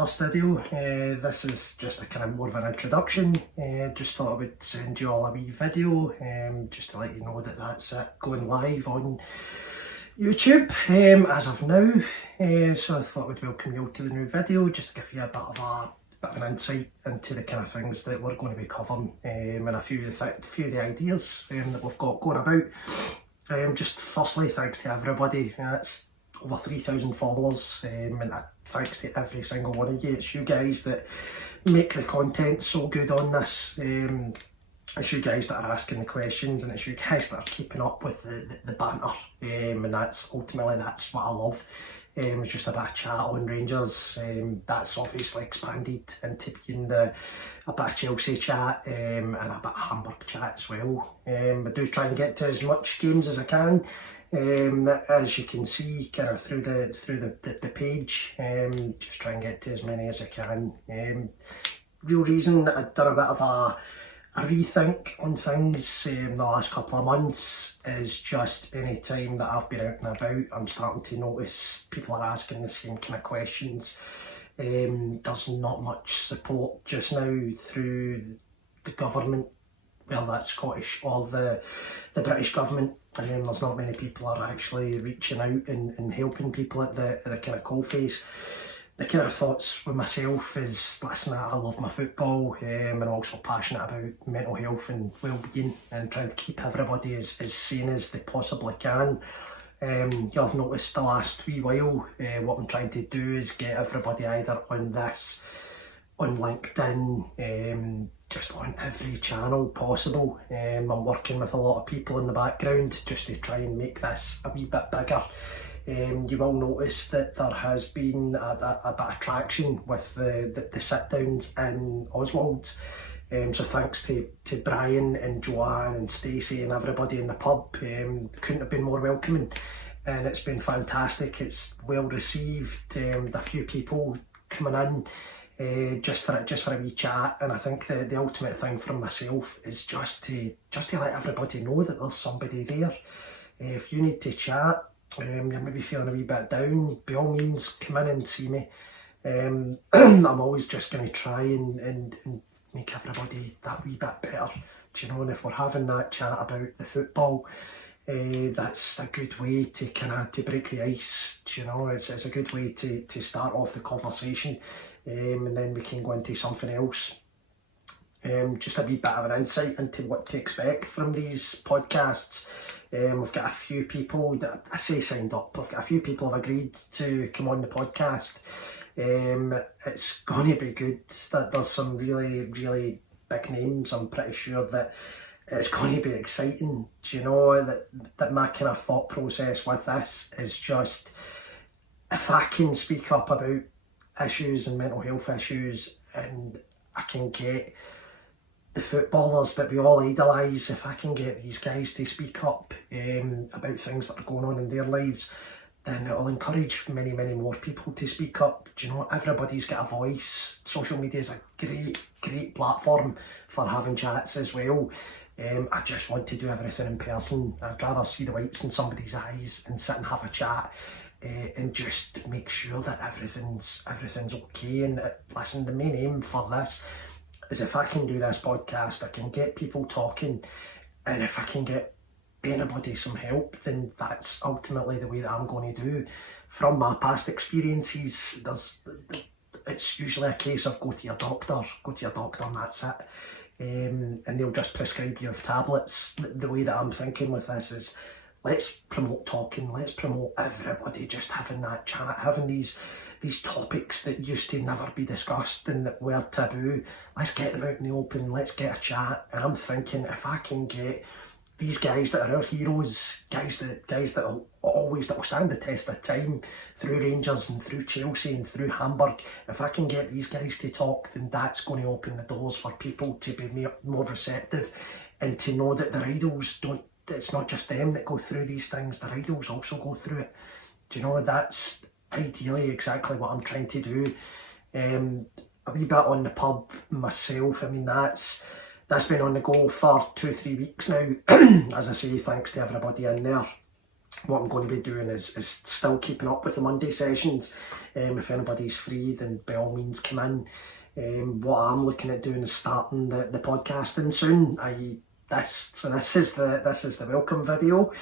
first video. This is just a kind of more of an introduction. Just thought I would send you all a wee video just to let you know that that's it, going live on YouTube as of now. So I thought I would welcome you all to the new video, just to give you a bit of an insight into the kind of things that we're going to be covering and a few of the ideas that we've got going about. Just firstly, thanks to everybody. It's over 3,000 followers, and thanks to every single one of you. It's you guys that make the content so good on this. It's you guys that are asking the questions, and it's you guys that are keeping up with the banter, and that's what I love. It's just a bit of chat on Rangers. That's obviously expanded into being a bit of Chelsea chat and a bit of Hamburg chat as well. I do try and get to as much games as I can. As you can see kind of through the page, just try and get to as many as I can. Real reason that I've done a bit of a rethink on things the last couple of months is just any time that I've been out and about, I'm starting to notice people are asking the same kind of questions. There's not much support just now through the government, well, that's Scottish or the British government. There's not many people are actually reaching out and helping people at the kind of coalface. The kind of thoughts with myself is, listen, I love my football, and I'm also passionate about mental health and well-being and trying to keep everybody as sane as they possibly can. You'll have noticed the last wee while, what I'm trying to do is get everybody either on this, on LinkedIn, just on every channel possible. I'm working with a lot of people in the background just to try and make this a wee bit bigger. You will notice that there has been a bit of traction with the sit-downs in Oswald. So thanks to Brian and Joanne and Stacey and everybody in the pub. Couldn't have been more welcoming, and it's been fantastic. It's well received. A few people coming in just for a wee chat, and I think the ultimate thing from myself is just to let everybody know that there's somebody there. If you need to chat, you're maybe feeling a wee bit down, by all means come in and see me. I'm always just going to try and make everybody that wee bit better, do you know, and if we're having that chat about the football, that's a good way to break the ice, do you know. It's a good way to start off the conversation, and then we can go into something else. Just a wee bit of an insight into what to expect from these podcasts. We've got a few people that I say signed up. I've got a few people have agreed to come on the podcast. It's going to be good. That there's some really, really big names. I'm pretty sure that it's going to be exciting. Do you know that my kind of thought process with this is just, if I can speak up about issues and mental health issues, and I can get the footballers that we all idolise, if I can get these guys to speak up about things that are going on in their lives, then it will encourage many, many more people to speak up. Do you know, everybody's got a voice. Social media is a great platform for having chats as well. I just want to do everything in person. I'd rather see the whites in somebody's eyes and sit and have a chat and just make sure that everything's okay. And listen, the main aim for this is, if I can do this podcast, I can get people talking, and if I can get anybody some help, then that's ultimately the way that I'm going to do. From my past experiences, it's usually a case of go to your doctor and that's it. And they'll just prescribe you with tablets. The way that I'm thinking with this is, let's promote talking, let's promote everybody just having that chat, having these topics that used to never be discussed and that were taboo. Let's get them out in the open, let's get a chat. And I'm thinking, if I can get these guys that are our heroes, guys that will stand the test of time through Rangers and through Chelsea and through Hamburg, if I can get these guys to talk, then that's going to open the doors for people to be more receptive and to know that their idols it's not just them that go through these things, their idols also go through it. Do you know, that's ideally exactly what I'm trying to do. A wee bit on the pub myself, I mean, that's been on the go for 2-3 weeks now. As I say, thanks to everybody in there. what I'm going to be doing is still keeping up with the Monday sessions. If anybody's free, then by all means come in. What I'm looking at doing is starting the podcasting soon. This is the welcome video,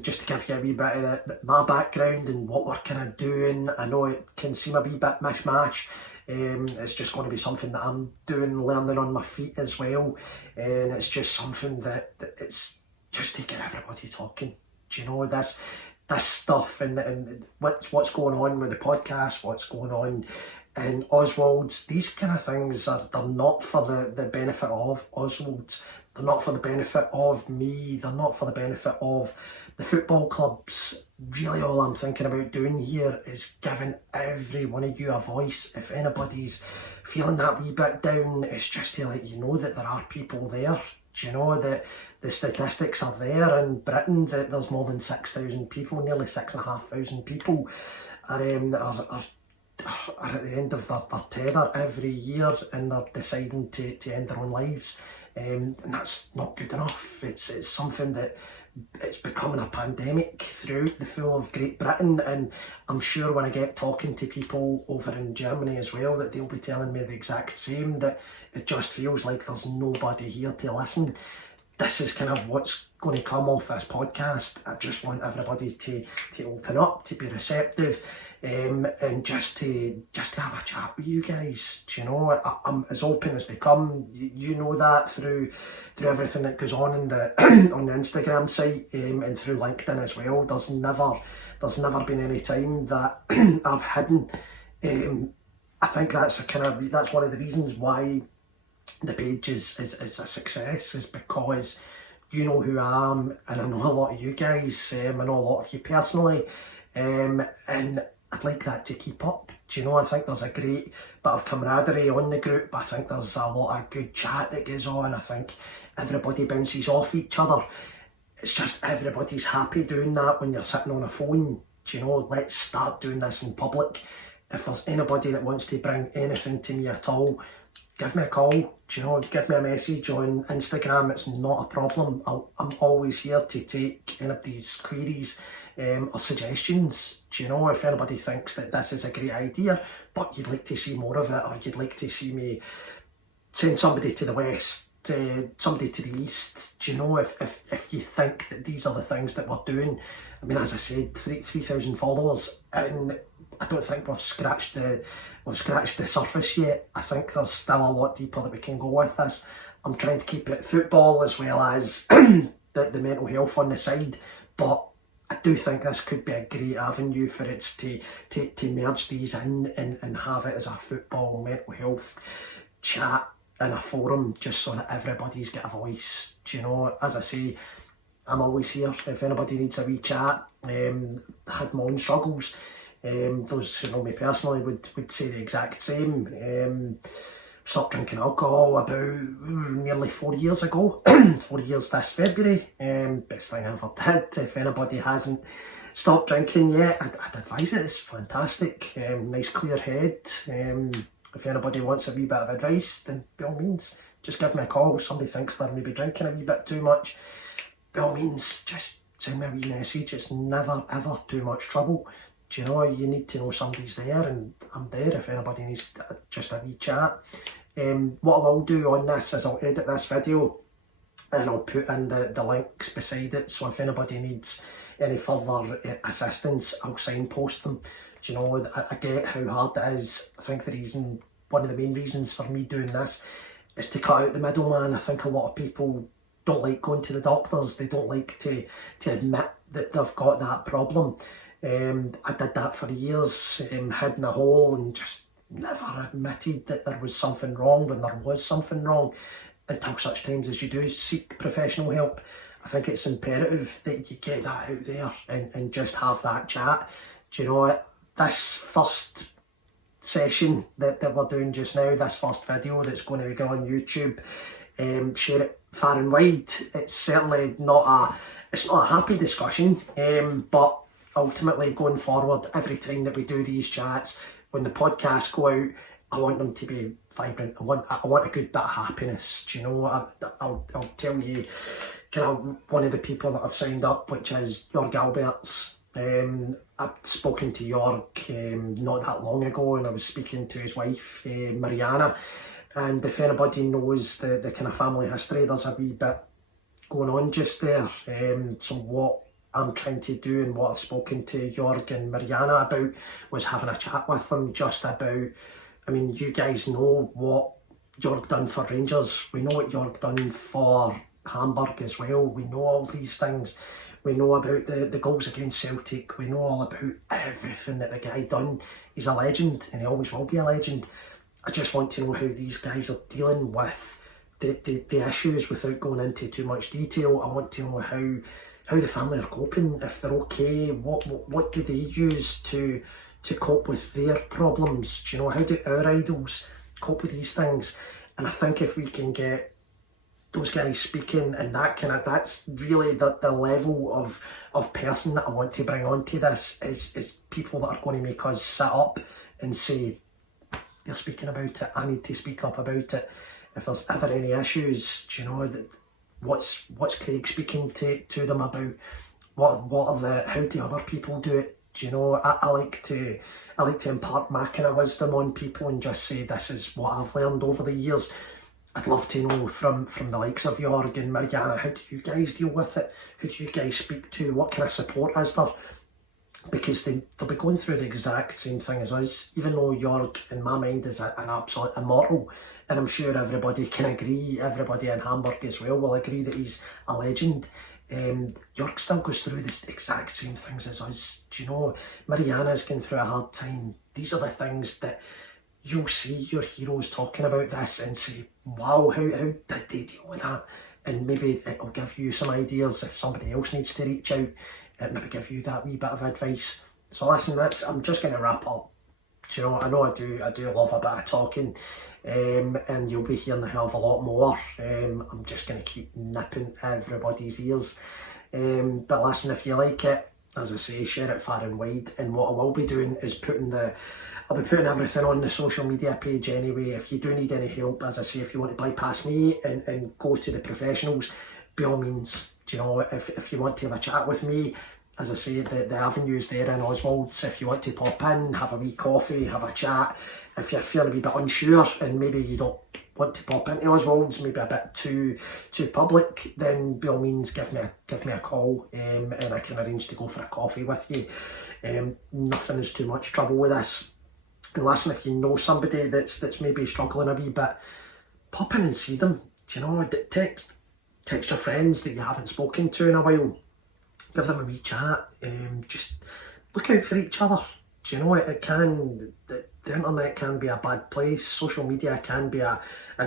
just to give you a wee bit of my background and what we're kind of doing. I know it can seem a wee bit mishmash. It's just going to be something that I'm doing, learning on my feet as well, and it's just something that it's just to get everybody talking. Do you know, this stuff and what's going on with the podcast, what's going on in Oswald's, these kind of things they're not for the benefit of Oswald's, they're not for the benefit of me, they're not for the benefit of the football clubs. Really all I'm thinking about doing here is giving every one of you a voice. If anybody's feeling that wee bit down, it's just to let you know that there are people there. Do you know that the statistics are there in Britain, that there's more than 6,000 people, nearly 6,500 people are at the end of their tether every year, and they're deciding to end their own lives. And that's not good enough. It's something that it's becoming a pandemic throughout the full of Great Britain, and I'm sure when I get talking to people over in Germany as well, that they'll be telling me the exact same, that it just feels like there's nobody here to listen. This is kind of what's going to come off this podcast. I just want everybody to open up, to be receptive, and just to have a chat with you guys. Do you know, I'm as open as they come. You know that through everything that goes on in the on the Instagram site, and through LinkedIn as well. There's never been any time that I've hidden. I think that's one of the reasons why the page is a success, is because you know who I am, and I know a lot of you guys. I know a lot of you personally, and I'd like that to keep up. Do you know, I think there's a great bit of camaraderie on the group. I think there's a lot of good chat that goes on. I think everybody bounces off each other. It's just everybody's happy doing that when you're sitting on a phone. Do you know, let's start doing this in public. If there's anybody that wants to bring anything to me at all, give me a call. Do you know, give me a message on Instagram. It's not a problem. I'm always here to take anybody's queries or suggestions. Do you know, if anybody thinks that this is a great idea but you'd like to see more of it, or you'd like to see me send somebody to the west, somebody to the east, do you know, if you think that these are the things that we're doing. I mean, as I said, 3,000 followers, and I don't think we've scratched the surface yet. I think there's still a lot deeper that we can go with this. I'm trying to keep it football as well as the mental health on the side, but I do think this could be a great avenue for it to merge these in and have it as a football mental health chat in a forum, just so that everybody's got a voice. Do you know, as I say, I'm always here if anybody needs a wee chat. I had my own struggles. Those who know me personally would say the exact same. Stopped drinking alcohol about nearly 4 years ago. 4 years this February. Best thing I ever did. If anybody hasn't stopped drinking yet, I'd advise it. It's fantastic. Nice clear head. If anybody wants a wee bit of advice, then by all means, just give me a call. If somebody thinks they're maybe drinking a wee bit too much, by all means, just send me a wee message. It's never ever too much trouble. Do you know, you need to know somebody's there, and I'm there if anybody needs just a wee chat. What I will do on this is I'll edit this video and I'll put in the links beside it, so if anybody needs any further assistance, I'll signpost them. Do you know, I get how hard it is. I think one of the main reasons for me doing this is to cut out the middleman. I think a lot of people don't like going to the doctors. They don't like to admit that they've got that problem. I did that for years, hid in a hole and just never admitted that there was something wrong when there was something wrong, until such times as you do seek professional help. I think it's imperative that you get that out there and just have that chat. Do you know, this first session that we're doing just now, this first video that's going to go on YouTube, share it far and wide. It's certainly not a happy discussion, but ultimately going forward, every time that we do these chats, when the podcasts go out, I want them to be vibrant. I want a good bit of happiness. Do you know, I'll tell you kind of one of the people that I've signed up, which is Jörg Alberts. I've spoken to Jörg not that long ago, and I was speaking to his wife, Mariana. And if anybody knows the kind of family history, there's a wee bit going on just there. So what I'm trying to do, and what I've spoken to Jörg and Mariana about, was having a chat with them just about, I mean, you guys know what Jörg done for Rangers. We know what Jörg done for Hamburg as well. We know all these things. We know about the goals against Celtic. We know all about everything that the guy done. He's a legend, and he always will be a legend. I just want to know how these guys are dealing with the issues without going into too much detail. I want to know how the family are coping, if they're okay. What do they use to cope with their problems? Do you know, how do our idols cope with these things? And I think if we can get those guys speaking, and that's really the level of person that I want to bring onto this, is people that are going to make us sit up and say, they're speaking about it, I need to speak up about it. If there's ever any issues, do you know, that what's Craig speaking to them about? How do other people do it? Do you know, I like to impart my kind of wisdom on people and just say, this is what I've learned over the years. I'd love to know from the likes of Jörg and Mariana, how do you guys deal with it? Who do you guys speak to? What kind of support is there? Because they'll be going through the exact same thing as us, even though Jörg, in my mind, is an absolute immortal. And I'm sure everybody can agree, everybody in Hamburg as well will agree that he's a legend. Jörg still goes through the exact same things as us. Do you know, Mariana's going through a hard time. These are the things that you'll see your heroes talking about this and say, wow, how did they deal with that? And maybe it'll give you some ideas if somebody else needs to reach out, and maybe give you that wee bit of advice. So listen, I'm just going to wrap up. Do you know, I know I do love a bit of talking, and you'll be hearing a hell of a lot more. I'm just going to keep nipping everybody's ears. But listen, if you like it, as I say, share it far and wide. And what I will be doing is I'll be putting everything on the social media page anyway. If you do need any help, as I say, if you want to bypass me and go to the professionals, by all means, do you know, if you want to have a chat with me, as I say, the avenue's there in Oswald's. If you want to pop in, have a wee coffee, have a chat. If you're feeling a wee bit unsure and maybe you don't want to pop into Oswald's, maybe a bit too public, then by all means give me a call, and I can arrange to go for a coffee with you. Nothing is too much trouble with this. And listen, if you know somebody that's maybe struggling a wee bit, pop in and see them. Do you know, text your friends that you haven't spoken to in a while. Give them a wee chat. Just look out for each other. Do you know, the internet can be a bad place. Social media can be a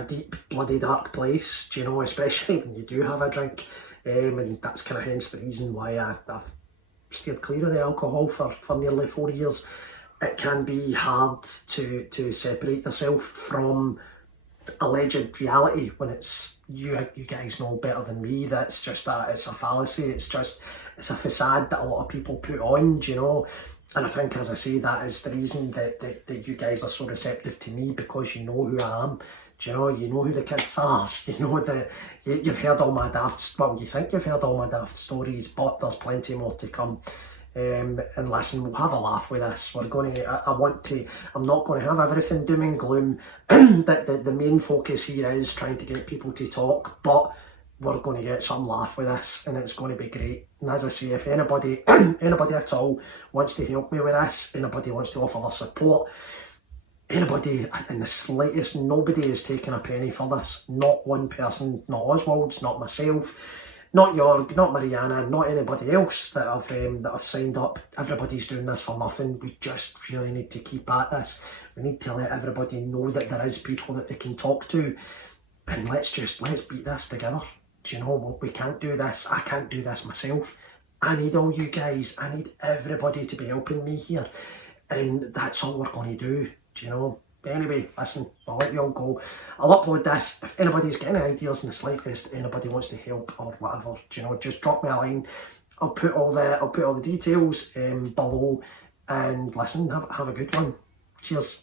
deep, bloody dark place. Do you know, especially when you do have a drink. And that's kind of hence the reason why I've steered clear of the alcohol for nearly 4 years. It can be hard to separate yourself from alleged reality when it's you guys know better than me that it's a fallacy. It's a facade that a lot of people put on, do you know. And I think, as I say, that is the reason that you guys are so receptive to me, because you know who I am. Do you know who the kids are? You know that you've heard all my you think you've heard all my daft stories, but there's plenty more to come. And listen, we'll have a laugh with this. I'm not going to have everything doom and gloom. The main focus here is trying to get people to talk, but we're going to get some laugh with this, and it's going to be great. And as I say, if anybody at all wants to help me with this, anybody wants to offer their support, anybody in the slightest, nobody is taking a penny for this. Not one person, not Oswald's, not myself, not Jörg, not Mariana, not anybody else that I've signed up. Everybody's doing this for nothing. We just really need to keep at this. We need to let everybody know that there is people that they can talk to, and let's beat this together. Do you know, we can't do this. I can't do this myself. I need all you guys. I need everybody to be helping me here, and that's all we're going to do. Do you know? But anyway, listen, I'll let you all go. I'll upload this. If anybody's got any ideas in the slightest, anybody wants to help or whatever, do you know, just drop me a line. I'll put all the details below. And listen, have a good one. Cheers.